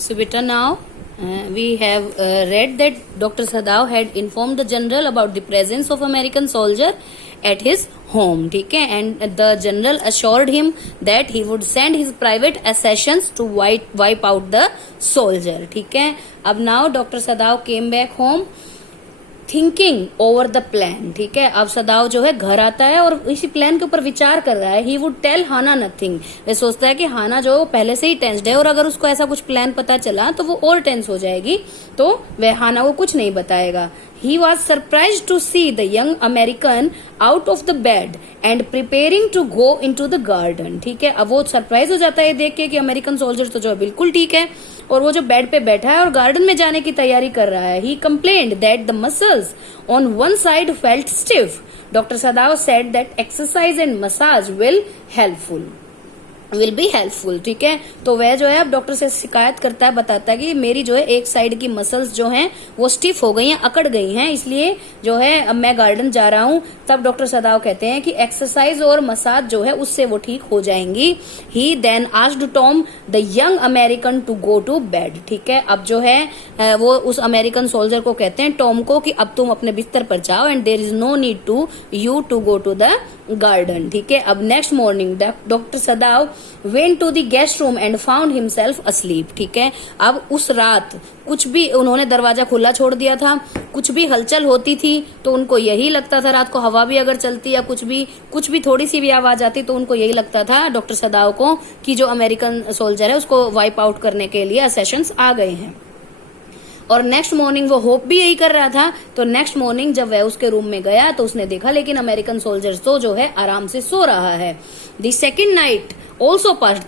So beta now we have read that Dr. Sadao had informed the general about the presence of American soldier at his home. ठीक है, and the general assured him that he would send his private assassins to wipe out the soldier. ठीक है, अब now Dr. Sadao came back home thinking over the plan. ठीक है, अब सदाव जो है घर आता है और इसी प्लान के ऊपर विचार कर रहा है. He would tell Hannah nothing. वह सोचता है कि हाना जो पहले से ही टेंस्ड है और अगर उसको ऐसा कुछ प्लान पता चला तो वो और टेंस हो जाएगी, तो वह हाना को कुछ नहीं बताएगा. He was surprised to see the young American out of the bed and preparing to go into the garden. ठीक है, अब वो सरप्राइज हो जाता है देख के कि अमेरिकन सोल्जर तो जो है बिल्कुल ठीक है और वो जो बेड पे बैठा है और गार्डन में जाने की तैयारी कर रहा है. He complained that the muscles on one side felt stiff. Dr. Sadao said that exercise and massage will be helpful. ठीक है, तो वह जो है अब डॉक्टर से शिकायत करता है, बताता है कि मेरी जो है एक साइड की मसल्स जो हैं वो स्टिफ हो गई हैं, अकड़ गई हैं, इसलिए जो है अब मैं गार्डन जा रहा हूं. तब डॉक्टर सदाव कहते हैं कि एक्सरसाइज और मसाज जो है उससे वो ठीक हो जाएंगी. He then asked Tom the young American to go to bed. ठीक है, अब जो है वो उस अमेरिकन सोल्जर को कहते हैं टॉम को कि अब तुम अपने बिस्तर पर जाओ and there is no need to you to go to the garden. ठीक है, अब next morning doctor Sadav went to the guest room and found himself asleep. ठीक है, अब उस रात कुछ भी उन्होंने दरवाजा खुला छोड़ दिया था, कुछ भी हलचल होती थी तो उनको यही लगता था, रात को हवा भी अगर चलती या कुछ भी थोड़ी सी भी आवाज आती तो उनको यही लगता था डॉक्टर सदाव को कि जो अमेरिकन सोल्जर है उसको वाइप आउट करने के लिए असैसिन्स आ गए हैं. और नेक्स्ट मॉर्निंग वो होप भी यही कर रहा था. तो नेक्स्ट मॉर्निंग जब वह उसके रूम में गया तो उसने देखा लेकिन अमेरिकन सोल्जर्स तो जो है आराम से सो रहा है. The second night also passed.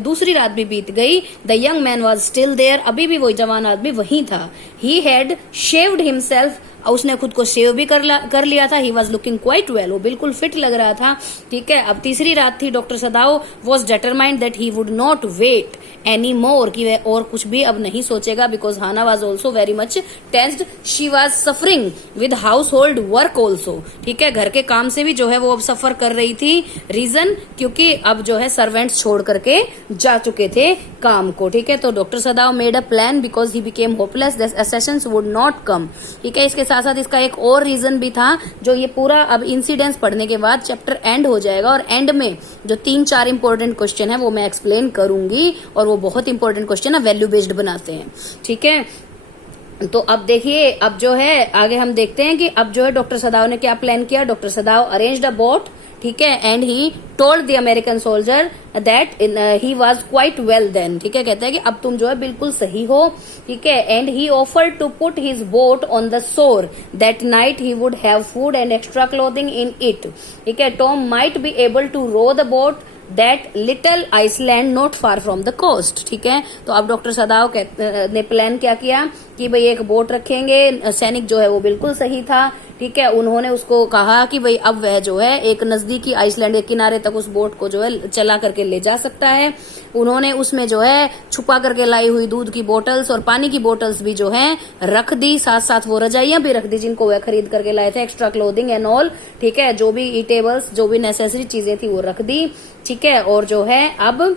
दूसरी रात भी बीत गई. The young man was still there. अभी भी वही जवान आदमी वहीं था. He had shaved himself. उसने खुद को सेव भी कर लिया था. He was looking quite well. वो बिल्कुल फिट लग रहा था. ठीक है, अब तीसरी रात थी. Doctor Sadao was determined that he would not wait any more, कि वह और कुछ भी अब नहीं सोचेगा, because Hana was also very much tensed. She was suffering with household work also. ठीक है, घर के काम से भी जो है वो अब सफर कर रही थी. रीजन, क्योंकि अब जो है सर्वेंट्स छोड़ करके जा चुके थे काम को. ठीक है, तो doctor Sadao made a plan because he became hopeless that Assassin's would not come. ठीक है, इसके साथ साथ इसका एक और रीजन भी था जो ये पूरा अब इंसिडेंट्स पढ़ने के बाद चैप्टर एंड हो जाएगा और एंड में जो 3-4 इंपॉर्टेंट क्वेश्चन है वो मैं एक्सप्लेन करूंगी और वो बहुत इंपॉर्टेंट क्वेश्चन है, वैल्यू बेस्ड बनाते हैं. ठीक है, तो अब देखिए अब जो है आगे हम देखते हैं कि अब जो है डॉक्टर सदाव ने क्या प्लान किया. Doctor Sadao arranged a boat. ठीक है, and he told the American soldier that he was quite well then. ठीक है, कहते हैं कि अब तुम जो है बिल्कुल सही हो. ठीक है, and he offered to put his boat on the shore. That night he would have food and extra clothing in it. ठीक है, Tom might be able to row the boat that little island not far from the coast. ठीक है, तो अब doctor सदाव ने plan क्या किया कि भाई एक बोट रखेंगे. सैनिक जो है वो बिल्कुल सही था. ठीक है, उन्होंने उसको कहा कि भाई अब वह जो है एक नजदीकी आइसलैंड के किनारे तक उस बोट को जो है चला करके ले जा सकता है. उन्होंने उसमें जो है छुपा करके लाई हुई दूध की बोटल्स और पानी की बोटल्स भी जो है रख दी. साथ साथ वो रजाइयां भी रख दी जिनको वह खरीद करके लाए थे, एक्स्ट्रा क्लोथिंग एंड ऑल. ठीक है, जो भी ईटेबल्स जो भी नेसेसरी चीजें थी वो रख दी. ठीक है, और जो है अब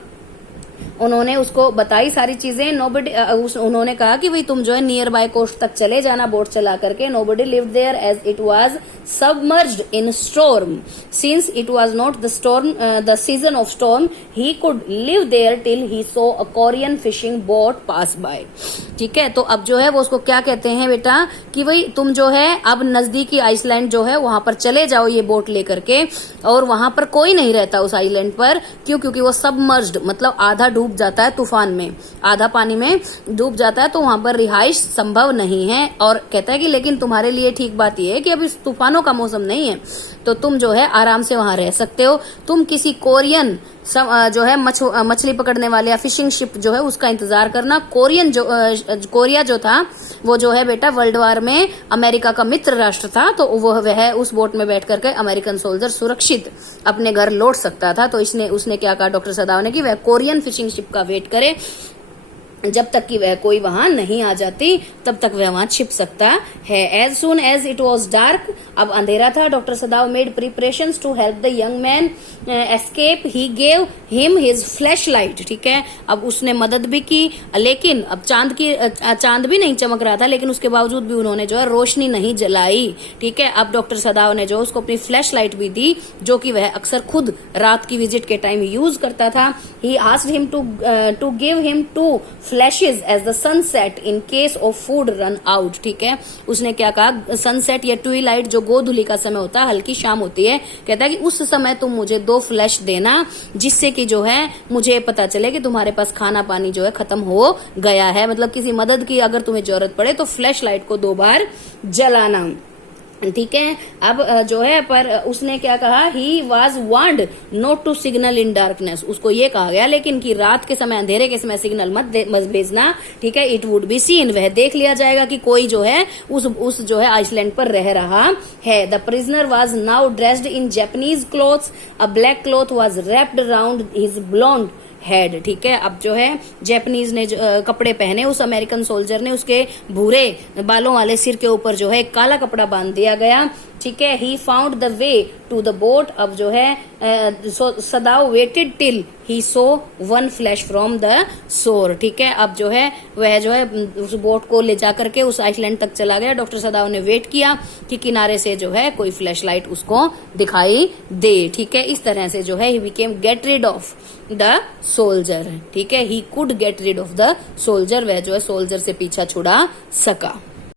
उन्होंने उसको बताई सारी चीजें. नोबडी उन्होंने कहा कि भाई तुम जो है नियर बाय कोस्ट तक चले जाना बोट चला करके. Nobody lived there as it was submerged in storm. Since it was not the season of storm he could live there till he saw a Korean fishing boat pass by. ठीक है, तो अब जो है वो उसको क्या कहते हैं बेटा कि भाई तुम जो है अब नजदीकी आइसलैंड जो है वहां पर चले जाओ ये बोट लेकर के. और वहां पर कोई नहीं रहता उस आइलैंड पर. क्यों? क्योंकि वो सबमर्ज्ड मतलब आधा डूब जाता है तूफान में, आधा पानी में डूब जाता है, तो वहां पर रिहाइश संभव नहीं है. और कहता है कि लेकिन तुम्हारे लिए ठीक बात यह है कि अभी तूफानों का मौसम नहीं है तो तुम जो है आराम से वहां रह सकते हो. तुम किसी कोरियन जो है मछली पकड़ने वाले या फिशिंग शिप जो है उसका इंतजार करना. कोरिया जो था वो जो है बेटा वर्ल्ड वार में अमेरिका का मित्र राष्ट्र था, तो वह उस बोट में बैठ करके अमेरिकन सोल्जर सुरक्षित अपने घर लौट सकता था. तो उसने क्या कहा डॉक्टर सदाव ने कि वह कोरियन फिशिंग शिप का वेट करे. जब तक कि वह कोई वहां नहीं आ जाती तब तक वह वहां छिप सकता है। As soon as it was dark, अब अंधेरा था, doctor Sadao made preparations to help the young man escape. He gave him his flashlight, ठीक है, अब उसने मदद भी की, लेकिन अब चांद भी नहीं चमक रहा था, लेकिन उसके बावजूद भी उन्होंने जो है रोशनी नहीं जलाई, ठीक है। अब डॉक्टर सदाव ने जो उसको अपनी फ्लैश लाइट भी दी, जो कि वह अक्सर खुद रात की विजिट के टाइम यूज करता था। He asked him to give him 2 flashes as the sunset in case of food run out, ठीक है। उसने क्या कहा, सनसेट या ट्विलाइट जो गोधूली का समय होता है, हल्की शाम होती है, कहता है कि उस समय तुम मुझे 2 फ्लैश देना, जिससे कि जो है मुझे पता चले कि तुम्हारे पास खाना पानी जो है खत्म हो गया है, मतलब किसी मदद की अगर तुम्हें जरूरत पड़े तो फ्लैश लाइट को 2 बार जलाना, ठीक है। अब जो है पर उसने क्या कहा, he was warned not to signal in darkness, उसको ये कहा गया लेकिन कि रात के समय, अंधेरे के समय सिग्नल मत भेजना, ठीक है। इट वुड बी सीन, वह देख लिया जाएगा कि कोई जो है उस जो है आइसलैंड पर रह रहा है। The prisoner was now dressed in Japanese clothes, a black cloth was wrapped around his blond head, ठीक है। अब जो है जैपनीज ने कपड़े पहने, उस अमेरिकन सोल्जर ने उसके भूरे बालों वाले सिर के ऊपर जो है काला कपड़ा बांध दिया गया, ठीक है। He found the way to the boat, अब जो है Sadao waited till he saw 1 flash from the shore, ठीक है। अब जो है वह जो है उस बोट को ले जाकर के उस आइसलैंड तक चला गया। डॉक्टर सदाव ने वेट किया कि किनारे से जो है कोई फ्लैश लाइट उसको दिखाई दे, ठीक है। इस तरह से जो है he became get rid of the soldier, ठीक है। He could get rid of the soldier, वह जो है सोल्जर से पीछा छुड़ा सका।